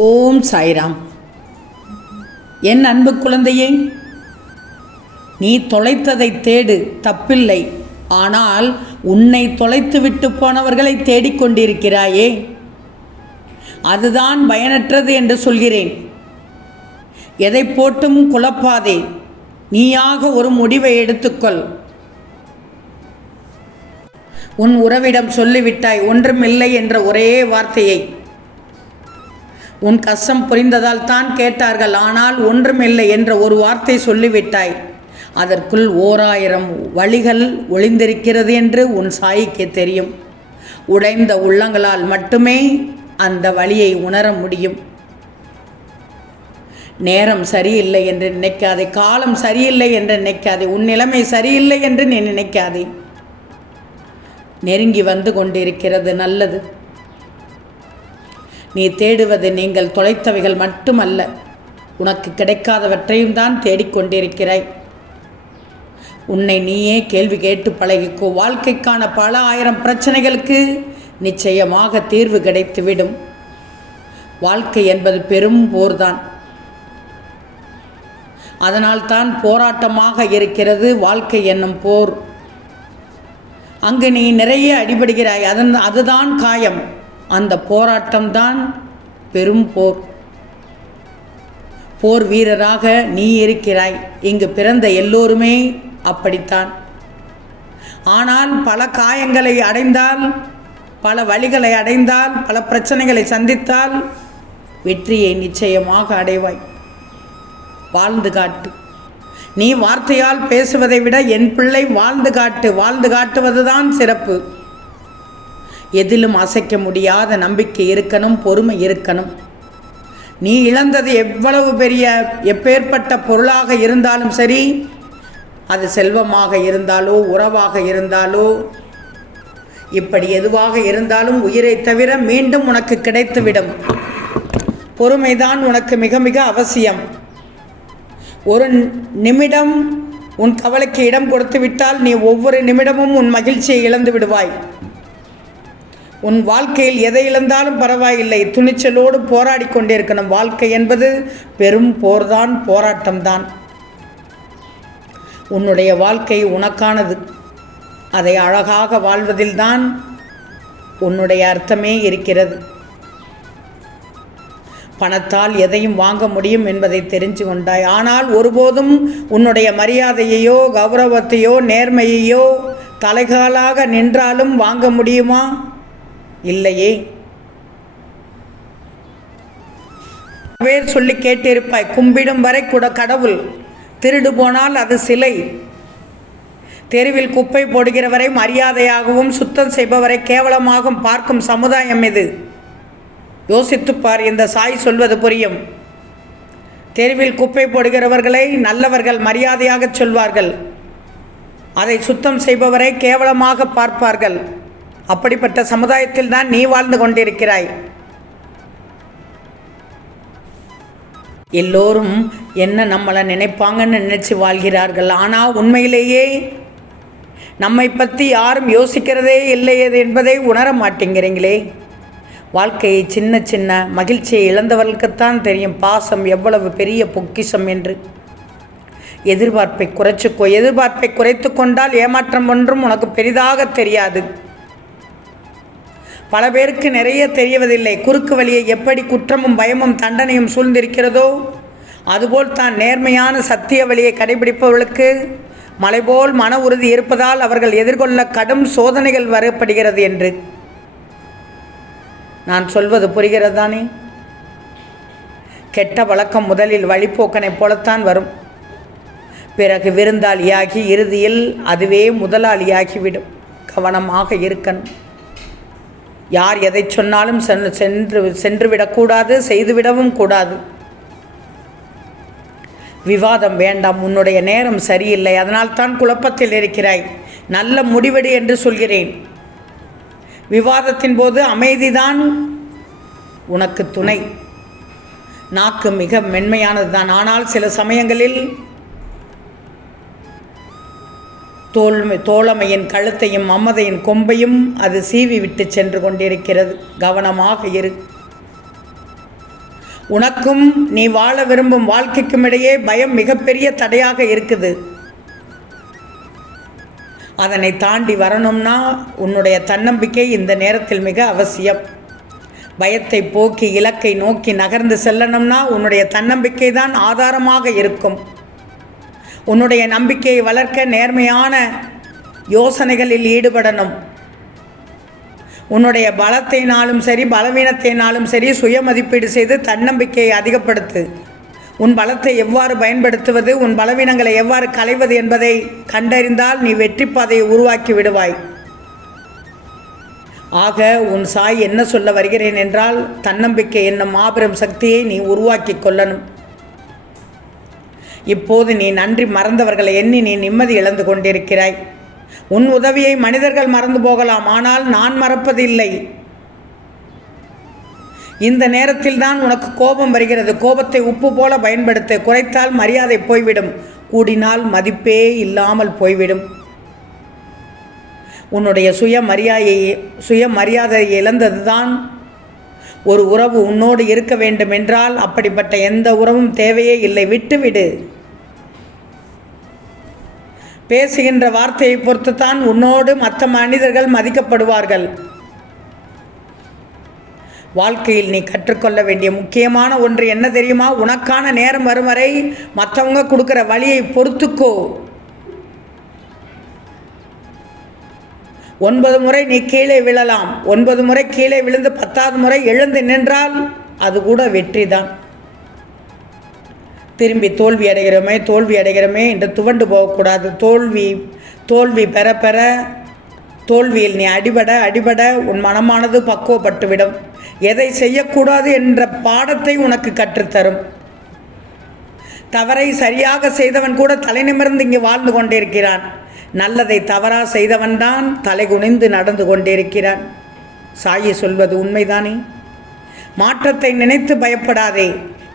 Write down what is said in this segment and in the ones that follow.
ஓம் சாய்ராம். என் அன்பு குழந்தையே, நீ தொலைத்ததை தேடு, தப்பில்லை. ஆனால் உன்னை தொலைத்து விட்டு போனவர்களை தேடிக்கொண்டிருக்கிறாயே, அதுதான் பயனற்றது என்று சொல்கிறேன். எதை போட்டும் குழப்பாதே. நீயாக ஒரு முடிவை எடுத்துக்கொள். உன் உறவிடம் சொல்லிவிட்டாய் ஒன்றுமில்லை என்ற ஒரே வார்த்தையை. உன் கஷ்டம் புரிந்ததால் தான் கேட்டார்கள், ஆனால் ஒன்றுமில்லை என்ற ஒரு வார்த்தை சொல்லிவிட்டாய். அதற்குள் 1000 வழிகள் ஒளிந்திருக்கிறது என்று உன் சாய்க்கே தெரியும். உடைந்த உள்ளங்களால் மட்டுமே அந்த வழியை உணர முடியும். நேரம் சரியில்லை என்று நினைக்காதே, காலம் சரியில்லை என்று நினைக்காதே, உன் நிலைமை சரியில்லை என்று நீ நினைக்காதே. நெருங்கி வந்து கொண்டிருக்கிறது நல்லது. நீ தேடுவது நீங்கள் தொலைத்தவைகள் மட்டுமல்ல, உனக்கு கிடைக்காதவற்றையும் தான் தேடிக்கொண்டிருக்கிறாய். உன்னை நீயே கேள்வி கேட்டு பழகிக்கோ. வாழ்க்கைக்கான பல 1000 பிரச்சனைகளுக்கு நிச்சயமாக தீர்வு கிடைத்துவிடும். வாழ்க்கை என்பது பெரும் போர்தான். அதனால்தான் போராட்டமாக இருக்கிறது வாழ்க்கை என்னும் போர். அங்கு நீ நிறைய அடிபடுகிறாய். அதுதான் காயம். அந்த போராட்டம்தான் பெரும் போர். போர் வீரராக நீ இருக்கிறாய். இங்கு பிறந்த எல்லோருமே அப்படித்தான். ஆனால் பல காயங்களை அடைந்தால், பல வழிகளை அடைந்தால், பல பிரச்சனைகளை சந்தித்தால் வெற்றியை நிச்சயமாக அடைவாய். வாழ்ந்து காட்டு. நீ வார்த்தையால் பேசுவதை விட என் பிள்ளை வாழ்ந்து காட்டு. வாழ்ந்து காட்டுவதுதான் சிறப்பு. எதிலும் அசைக்க முடியாத நம்பிக்கை இருக்கணும், பொறுமை இருக்கணும். நீ இழந்தது எவ்வளவு பெரிய எப்பேற்பட்ட பொருளாக இருந்தாலும் சரி, அது செல்வமாக இருந்தாலோ, உறவாக இருந்தாலோ, இப்படி எதுவாக இருந்தாலும் உயிரை தவிர மீண்டும் உனக்கு கிடைத்துவிடும். பொறுமைதான் உனக்கு மிக மிக அவசியம். ஒரு நிமிடம் உன் கவலைக்கு இடம் கொடுத்து விட்டால் நீ ஒவ்வொரு நிமிடமும் உன் மகிழ்ச்சியை இழந்து விடுவாய். உன் வாழ்க்கையில் எதை இழந்தாலும் பரவாயில்லை, துணிச்சலோடு போராடி கொண்டிருக்கணும். வாழ்க்கை என்பது பெரும் போர்தான், போராட்டம்தான். உன்னுடைய வாழ்க்கை உனக்கானது. அதை அழகாக வாழ்வதில்தான் உன்னுடைய அர்த்தமே இருக்கிறது. பணத்தால் எதையும் வாங்க முடியும் என்பதை தெரிஞ்சு கொண்டாய். ஆனால் ஒருபோதும் உன்னுடைய மரியாதையையோ, கௌரவத்தையோ, நேர்மையையோ தலைகாலாக நின்றாலும் வாங்க முடியுமா? இல்லையே. பேர் சொல்லி கேட்டிருப்பாய், கும்பிடும் வரை கூட கடவுள், திருடு போனால் அது சிலை, தெருவில் குப்பை போடுகிறவரை மரியாதையாகவும் சுத்தம் செய்பவரை கேவலமாகவும் பார்க்கும் சமுதாயம் இது. யோசித்துப்பார். இந்த சாய் சொல்வது புரியும். தெருவில் குப்பை போடுகிறவர்களை நல்லவர்கள் மரியாதையாக சொல்வார்கள், அதை சுத்தம் செய்பவரை கேவலமாக பார்ப்பார்கள். அப்படிப்பட்ட சமுதாயத்தில் தான் நீ வாழ்ந்து கொண்டிருக்கிறாய். எல்லோரும் என்ன நம்மளை நினைப்பாங்கன்னு நினைச்சு வாழ்கிறார்கள். ஆனால் உண்மையிலேயே நம்மை பற்றி யாரும் யோசிக்கிறதே இல்லை என்பதை உணர மாட்டேங்கிறீங்களே. வாழ்க்கையை சின்ன சின்ன மகிழ்ச்சியை இழந்தவர்களுக்குத்தான் தெரியும் பாசம் எவ்வளவு பெரிய பொக்கிஷம் என்று. எதிர்பார்ப்பை குறைச்சிக்கோ. எதிர்பார்ப்பை குறைத்து கொண்டால் ஏமாற்றம் ஒன்றும் உனக்கு பெரிதாக தெரியாது. பல பேருக்கு நிறைய தெரியவதில்லை. குறுக்கு வழியை எப்படி குற்றமும் பயமும் தண்டனையும் சூழ்ந்திருக்கிறதோ, அதுபோல் தான் நேர்மையான சத்திய வழியை கடைபிடிப்பவர்களுக்கு மலைபோல் மன உறுதி இருப்பதால் அவர்கள் எதிர்கொள்ள கடும் சோதனைகள் வரப்படுகிறது என்று. நான் சொல்வது புரிகிறது தானே? கெட்ட வழக்கம் முதலில் வழிப்போக்கனை போலத்தான் வரும். பிறகு விருந்தாளியாகி இறுதியில் அதுவே முதலாளியாகிவிடும். கவனமாக இருக்கணும். யார் எதை சொன்னாலும் சென்றுவிடக்கூடாது, செய்துவிடவும் கூடாது. விவாதம் வேண்டாம். உன்னுடைய நேரம் சரியில்லை, அதனால் தான் குழப்பத்தில் இருக்கிறாய். நல்ல முடிவெடு என்று சொல்கிறேன். விவாதத்தின் போது அமைதிதான் உனக்கு துணை. நாக்கு மிக மென்மையானது தான். ஆனால் சில சமயங்களில் தோழமையின் கழுத்தையும் மம்மதையின் கொம்பையும் அது சீவி விட்டு சென்று கொண்டிருக்கிறது. கவனமாக இரு. உனக்கும் நீ வாழ விரும்பும் வாழ்க்கைக்கும் இடையே பயம் மிகப்பெரிய தடையாக இருக்குது. அதனை தாண்டி வரணும்னா உன்னுடைய தன்னம்பிக்கை இந்த நேரத்தில் மிக அவசியம். பயத்தை போக்கி இலக்கை நோக்கி நகர்ந்து செல்லணும்னா உன்னுடைய தன்னம்பிக்கை தான் ஆதாரமாக இருக்கும். உன்னுடைய நம்பிக்கையை வளர்க்க நேர்மையான யோசனைகளில் ஈடுபடணும். உன்னுடைய பலத்தினாலும் சரி பலவீனத்தினாலும் சரி சுய மதிப்பீடு செய்து தன்னம்பிக்கையை அதிகப்படுத்து. உன் பலத்தை எவ்வாறு பயன்படுத்துவது, உன் பலவீனங்களை எவ்வாறு களைவது என்பதை கண்டறிந்தால் நீ வெற்றி பாதையை உருவாக்கி விடுவாய். ஆக உன் சாய் என்ன சொல்ல வருகிறேன் என்றால், தன்னம்பிக்கை என்னும் மாபெரும் சக்தியை நீ உருவாக்கி கொள்ளணும். இப்போது நீ நன்றி மறந்தவர்களை எண்ணி நீ நிம்மதி இழந்து கொண்டிருக்கிறாய். உன் உதவியை மனிதர்கள் மறந்து போகலாம், ஆனால் நான் மறப்பதில்லை. இந்த நேரத்தில் தான் உனக்கு கோபம் வருகிறது. கோபத்தை உப்பு போல பயன்படுத்த. குறைத்தால் மரியாதை போய்விடும், கூடினால் மதிப்பே இல்லாமல் போய்விடும். உன்னுடைய சுயமரியாதை இழந்தது தான் ஒரு உறவு உன்னோடு இருக்க வேண்டும் என்றால் அப்படிப்பட்ட எந்த உறவும் தேவையே இல்லை. விட்டுவிடு. பேசுகின்ற வார்த்தையை பொறுத்து தான் உன்னோடு மற்ற மனிதர்கள் மதிக்கப்படுவார்கள். வாழ்க்கையில் நீ கற்றுக்கொள்ள வேண்டிய முக்கியமான ஒன்று என்ன தெரியுமா? உனக்கான நேரம் வரும் வரை மற்றவங்க கொடுக்குற வழியை பொறுத்துக்கோ. 9 முறை நீ கீழே விழலாம். 9 முறை கீழே விழுந்து 10வது முறை எழுந்து நின்றால் அது கூட வெற்றி தான். திரும்பி தோல்வி அடைகிறோமே என்று துவண்டு போகக்கூடாது. தோல்வி பெற பெற தோல்வியில் நீ அடிபட உன் மனமானது பக்குவப்பட்டுவிடும். எதை செய்யக்கூடாது என்ற பாடத்தை உனக்கு கற்றுத்தரும். தவறை சரியாக செய்தவன் கூட தலை நிமிர்ந்து இங்கே வாழ்ந்து கொண்டிருக்கிறான். நல்லதை தவறாக செய்தவன்தான் தலை குனிந்து நடந்து கொண்டிருக்கிறான். சாயி சொல்வது உண்மைதானே? மாற்றத்தை நினைத்து பயப்படாதே.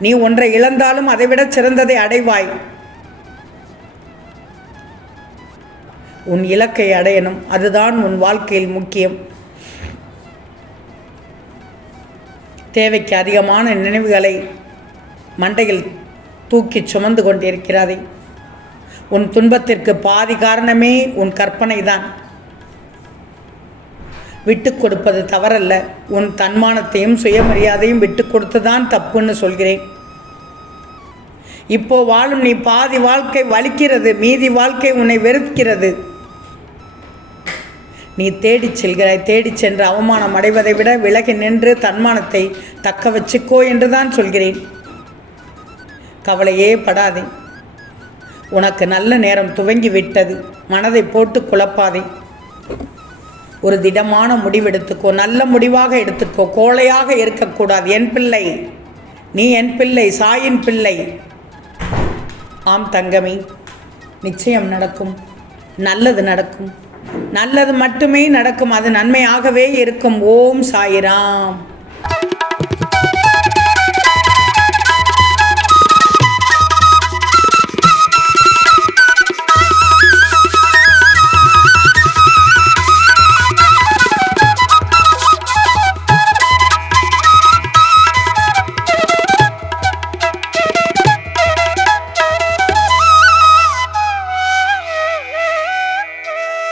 நீ ஒன்றை இழந்தாலும் அதைவிட சிறந்ததை அடைவாய். உன் இலக்கை அடையணும், அதுதான் உன் வாழ்க்கையில் முக்கியம். தேவைக்கு அதிகமான நினைவுகளை மண்டையில் தூக்கி சுமந்து கொண்டிருக்கிறாதே. உன் துன்பத்திற்கு பாதி காரணமே உன் கற்பனை தான். விட்டு கொடுப்பது தவறல்ல. உன் தன்மானத்தையும் சுயமரியாதையும் விட்டு கொடுத்து தான் தப்புன்னு சொல்கிறேன். இப்போ வாழும் நீ பாதி வாழ்க்கை வலிக்கிறது, மீதி வாழ்க்கை உன்னை வெறுக்கிறது. நீ தேடிச் செல்கிறாய். தேடிச் சென்று அவமானம் அடைவதை விட விலகி நின்று தன்மானத்தை தக்க வச்சுக்கோ என்று தான் சொல்கிறேன். கவலையே படாதே. உனக்கு நல்ல நேரம் துவங்கி விட்டது. மனதை போட்டு குழப்பாதே. ஒரு திடமான முடிவெடுத்துக்கோ. நல்ல முடிவாக எடுத்துக்கோ. கோழையாக இருக்கக்கூடாது. என் பிள்ளை, நீ என் பிள்ளை, சாயின் பிள்ளை. ஆம் தங்கமே, நிச்சயம் நடக்கும். நல்லது நடக்கும். நல்லது மட்டுமே நடக்கும். அது நன்மையாகவே இருக்கும். ஓம் சாயிராம்.